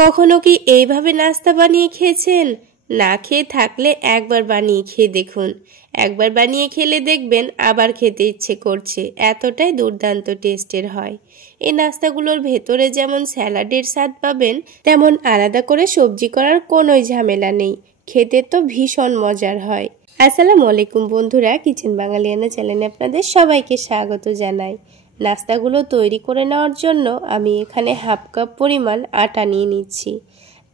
কখনো কি এইভাবে নাস্তা বানিয়ে খেয়েছেন? না খেয়ে থাকলে একবার বানিয়ে খেয়ে দেখুন। একবার বানিয়ে খেলে দেখবেন আবার খেতে ইচ্ছে করছে, এতটাই দুর্দান্ত টেস্টের হয়। এই নাস্তাগুলোর ভেতরে যেমন স্যালাডের স্বাদ পাবেন, তেমন আলাদা করে সবজি করার কোনোই ঝামেলা নেই। খেতে তো ভীষণ মজার হয়। আসসালামু আলাইকুম বন্ধুরা, কিচেন বাঙালিয়ানা চ্যানেলে আপনাদের সবাইকে স্বাগত জানাই। নাস্তাগুলো তৈরি করে নেওয়ার জন্য আমি এখানে হাফ কাপ পরিমাণ আটা নিয়ে নিচ্ছি,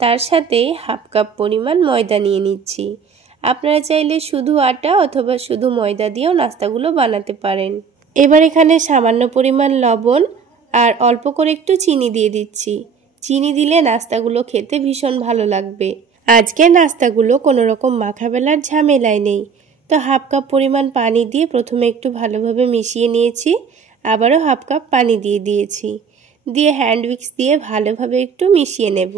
তার সাথে হাফ কাপ পরিমাণ ময়দা নিয়ে নিচ্ছি। আপনারা চাইলে শুধু আটা অথবা শুধু ময়দা দিয়েও নাস্তাগুলো বানাতে পারেন। এবার এখানে সামান্য পরিমাণ লবণ আর অল্প করে একটু চিনি দিয়ে দিচ্ছি। চিনি দিলে নাস্তাগুলো খেতে ভীষণ ভালো লাগবে। আজকে নাস্তাগুলো কোনো রকম মাখাবেলার ঝামেলাই নেই। তো হাফ কাপ পরিমাণ পানি দিয়ে প্রথমে একটু ভালোভাবে মিশিয়ে নিয়েছি, আবারও হাফ কাপ পানি দিয়ে দিয়েছি, দিয়ে হ্যান্ড উইক্স দিয়ে ভালোভাবে একটু মিশিয়ে নেব।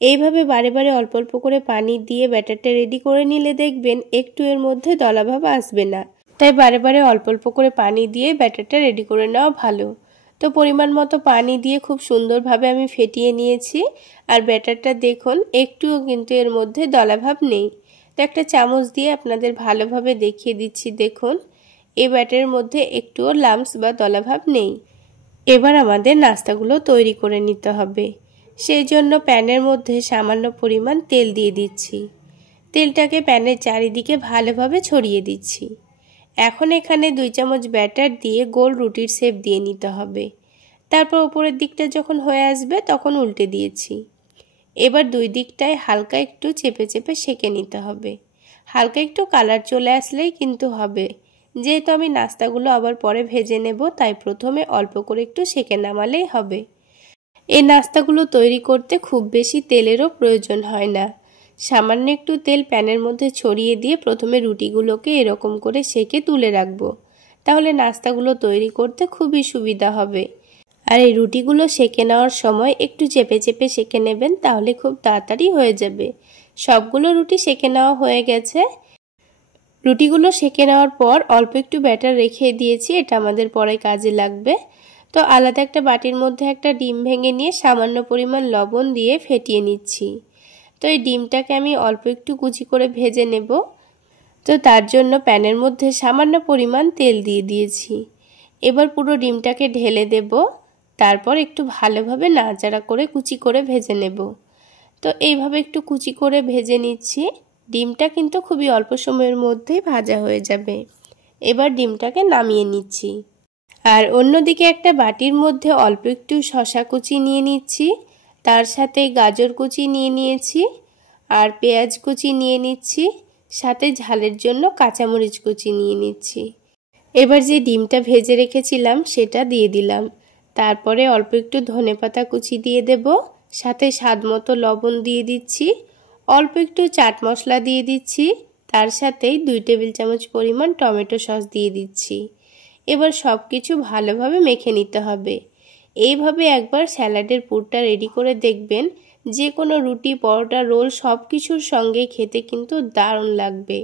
এইভাবে বারে বারে অল্প অল্প করে পানি দিয়ে ব্যাটারটা রেডি করে নিলে দেখবেন একটু এর মধ্যে দলাভাব আসবে না। তাই বারে বারে অল্প অল্প করে পানি দিয়ে ব্যাটারটা রেডি করে নেওয়া ভালো। তো পরিমাণ মতো পানি দিয়ে খুব সুন্দরভাবে আমি ফেটিয়ে নিয়েছি। আর ব্যাটারটা দেখুন একটুও কিন্তু এর মধ্যে দলাভাব নেই। তো একটা চামচ দিয়ে আপনাদের ভালোভাবে দেখিয়ে দিচ্ছি। দেখুন এই ব্যাটারের মধ্যে একটুও লাম্পস বা দলাভাব নেই। এবার আমাদের নাস্তাগুলো তৈরি করে নিতে হবে। সেই জন্য প্যানের মধ্যে সামান্য পরিমাণ তেল দিয়ে দিচ্ছি। তেলটাকে প্যানের চারিদিকে ভালোভাবে ছড়িয়ে দিচ্ছি। এখন এখানে 2 চামচ ব্যাটার দিয়ে গোল রুটির শেপ দিয়ে নিতে হবে। তারপর উপরের দিকটা যখন হয়ে আসবে তখন উল্টে দিয়েছি। এবার 2 দিকটায় হালকা একটু চেপে চেপে সেঁকে নিতে হবে। হালকা একটু কালার চলে আসলেই কিন্তু হবে। যেহেতু আমি নাস্তাগুলো আবার পরে ভেজে নেব, তাই প্রথমে অল্প করে একটু সেঁকে নামালেই হবে। এই নাস্তাগুলো তৈরি করতে খুব বেশি তেলেরও প্রয়োজন হয় না। সামান্য একটু তেল প্যানের মধ্যে ছড়িয়ে দিয়ে প্রথমে রুটিগুলোকে এরকম করে সেঁকে তুলে রাখবো। তাহলে নাস্তাগুলো তৈরি করতে খুবই সুবিধা হবে। আর এই রুটিগুলো সেঁকে নেওয়ার সময় একটু চেপে চেপে সেঁকে নেবেন, তাহলে খুব তাড়াতাড়ি হয়ে যাবে। সবগুলো রুটি সেঁকে নেওয়া হয়ে গেছে। রুটিগুলো সেঁকে নেওয়ার পর অল্প একটু ব্যাটার রেখে দিয়েছি, এটা আমাদের পরে কাজে লাগবে। তো আলাদা একটা বাটির মধ্যে একটা ডিম ভেঙে নিয়ে সামান্য পরিমাণ লবণ দিয়ে ফেটিয়ে নিচ্ছি। তো এই ডিমটাকে আমি অল্প একটু কুচি করে ভেজে নেব। তো তার জন্য প্যানের মধ্যে সামান্য পরিমাণ তেল দিয়ে দিয়েছি। এবার পুরো ডিমটাকে ঢেলে দেব, তারপর একটু ভালোভাবে নাড়াচাড়া করে কুচি করে ভেজে নেব। তো এইভাবে একটু কুচি করে ভেজে নিচ্ছি। ডিমটা কিন্তু খুবই অল্প সময়ের মধ্যেই ভাজা হয়ে যাবে। এবার ডিমটাকে নামিয়ে নিচ্ছি। আর অন্যদিকে একটা বাটির মধ্যে অল্প একটু শসা কুচি নিয়ে নিচ্ছি, তার সাথে গাজর কুচি নিয়ে নিয়েছি, আর পেঁয়াজ কুচি নিয়ে নিচ্ছি, সাথে ঝালের জন্য কাঁচামরিচ কুচি নিয়ে নিচ্ছি। এবার যে ডিমটা ভেজে রেখেছিলাম সেটা দিয়ে দিলাম। তারপরে অল্প একটু ধনেপাতা কুচি দিয়ে দেব, সাথে স্বাদ মতো লবণ দিয়ে দিচ্ছি, অল্প একটু চাট মশলা দিয়ে দিচ্ছি, তার সাথেই 2 টেবিল চামচ পরিমাণ টমেটো সস দিয়ে দিচ্ছি। এবার সব কিছু ভালোভাবে মেখে নিতে হবে। এইভাবে একবার স্যালাডের পুরটা রেডি করে দেখবেন, যে কোনো রুটি, পরোটা, রোল সব কিছুর সঙ্গে খেতে কিন্তু দারুণ লাগবে।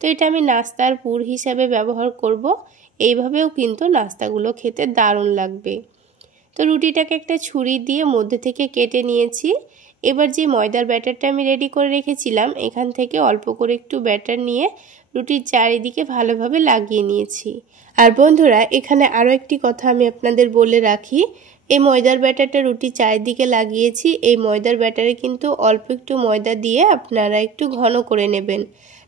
তো এটা আমি নাস্তার পুর হিসাবে ব্যবহার করব। এইভাবেও কিন্তু নাস্তাগুলো খেতে দারুণ লাগবে। তো রুটিটাকে একটা ছুরি দিয়ে মধ্যে থেকে কেটে নিয়েছি। এবার যে ময়দার ব্যাটারটা আমি রেডি করে রেখেছিলাম, এখান থেকে অল্প করে একটু ব্যাটার নিয়ে রুটির চারিদিকে ভালোভাবে লাগিয়ে নিয়েছি। আর বন্ধুরা, এখানে আরও একটি কথা আমি আপনাদের বলে রাখি। এই ময়দার ব্যাটারটা রুটির চারিদিকে লাগিয়েছি। এই ময়দার ব্যাটারে কিন্তু অল্প একটু ময়দা দিয়ে আপনারা একটু ঘন করে নেবেন।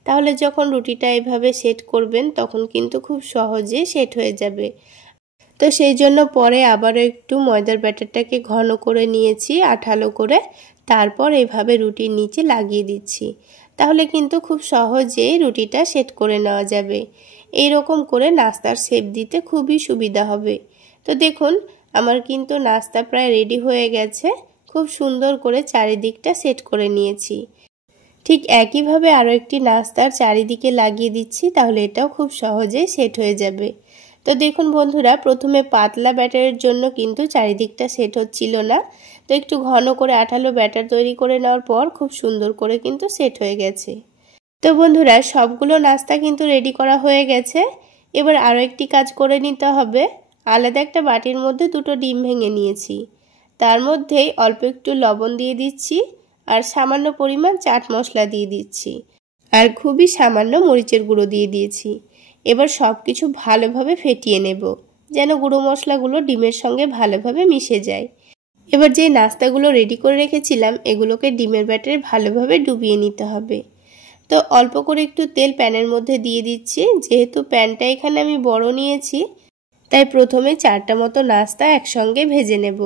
তাহলে যখন রুটিটা এভাবে সেট করবেন তখন কিন্তু খুব সহজে সেট হয়ে যাবে। তো সেই জন্য পরে আবারও একটু ময়দার ব্যাটারটাকে ঘন করে নিয়েছি আঠালো করে, তারপর এভাবে রুটির নিচে লাগিয়ে দিচ্ছি। তাহলে কিন্তু খুব সহজেই রুটিটা সেট করে নেওয়া যাবে। এই রকম করে নাস্তার শেপ দিতে খুবই সুবিধা হবে। তো দেখুন আমার কিন্তু নাস্তা প্রায় রেডি হয়ে গেছে। খুব সুন্দর করে চারিদিকটা সেট করে নিয়েছি। ঠিক একইভাবে আরও একটি নাস্তার চারিদিকে লাগিয়ে দিচ্ছি, তাহলে এটাও খুব সহজেই সেট হয়ে যাবে। তো দেখুন বন্ধুরা, প্রথমে পাতলা ব্যাটারের জন্য কিন্তু চারিদিকটা সেট হচ্ছিল না। তো একটু ঘন করে আঠালো ব্যাটার তৈরি করে নেওয়ার পর খুব সুন্দর করে কিন্তু সেট হয়ে গেছে। তো বন্ধুরা, সবগুলো নাস্তা কিন্তু রেডি করা হয়ে গেছে। এবার আরও একটি কাজ করে নিতে হবে। আলাদা একটা বাটির মধ্যে 2টো ডিম ভেঙে নিয়েছি, তার মধ্যেই অল্প একটু লবণ দিয়ে দিচ্ছি আর সামান্য পরিমাণ চাট মশলা দিয়ে দিচ্ছি আর খুবই সামান্য মরিচের গুঁড়ো দিয়ে দিয়েছি। এবার সব কিছু ভালোভাবে ফেটিয়ে নেব যেন গুঁড়ো মশলাগুলো ডিমের সঙ্গে ভালোভাবে মিশে যায়। এবার যে নাস্তাগুলো রেডি করে রেখেছিলাম এগুলোকে ডিমের ব্যাটারে ভালোভাবে ডুবিয়ে নিতে হবে। তো অল্প করে একটু তেল প্যানের মধ্যে দিয়ে দিচ্ছি। যেহেতু প্যানটা এখানে আমি বড় নিয়েছি তাই প্রথমে 4টা মতো নাস্তা একসঙ্গে ভেজে নেব।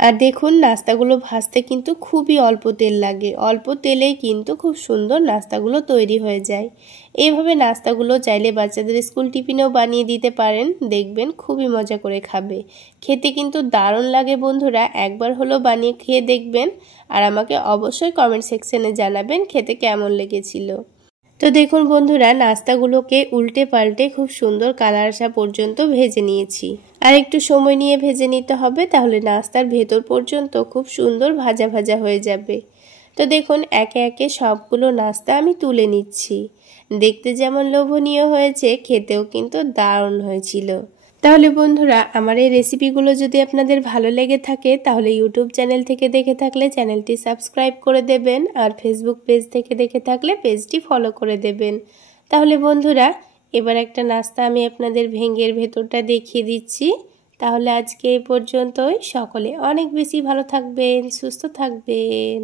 আর দেখুন নাস্তাগুলো ভাজতে কিন্তু খুবই অল্প তেল লাগে, অল্প তেলেই কিন্তু খুব সুন্দর নাস্তাগুলো তৈরি হয়ে যায়। এইভাবে নাস্তাগুলো চাইলে বাচ্চাদের স্কুল টিফিনেও বানিয়ে দিতে পারেন, দেখবেন খুবই মজা করে খাবে। খেতে কিন্তু দারুণ লাগে বন্ধুরা, একবার হলো বানিয়ে খেয়ে দেখবেন আর আমাকে অবশ্যই কমেন্ট সেকশনে জানাবেন খেতে কেমন লেগেছিল। তো দেখুন বন্ধুরা নাস্তাগুলোকে উল্টে পাল্টে খুব সুন্দর কালার আসা পর্যন্ত ভেজে নিয়েছি। আর একটু সময় নিয়ে ভেজে নিতে হবে, তাহলে নাস্তার ভেতর পর্যন্ত খুব সুন্দর ভাজা ভাজা হয়ে যাবে। তো দেখুন একে একে সবগুলো নাস্তা আমি তুলে নিচ্ছি। দেখতে যেমন লোভনীয় হয়েছে খেতেও কিন্তু দারুণ হয়েছিল। তাহলে বন্ধুরা আমার এই রেসিপিগুলো যদি আপনাদের ভালো লেগে থাকে তাহলে ইউটিউব চ্যানেল থেকে দেখে থাকলে চ্যানেলটি সাবস্ক্রাইব করে দেবেন আর ফেসবুক পেজ থেকে দেখে থাকলে পেজটি ফলো করে দেবেন। তাহলে বন্ধুরা এবার একটা নাস্তা আমি আপনাদের ভেঙের ভেতরটা দেখিয়ে দিচ্ছি। তাহলে আজকে এই পর্যন্তই। সকলে অনেক বেশি ভালো থাকবেন, সুস্থ থাকবেন।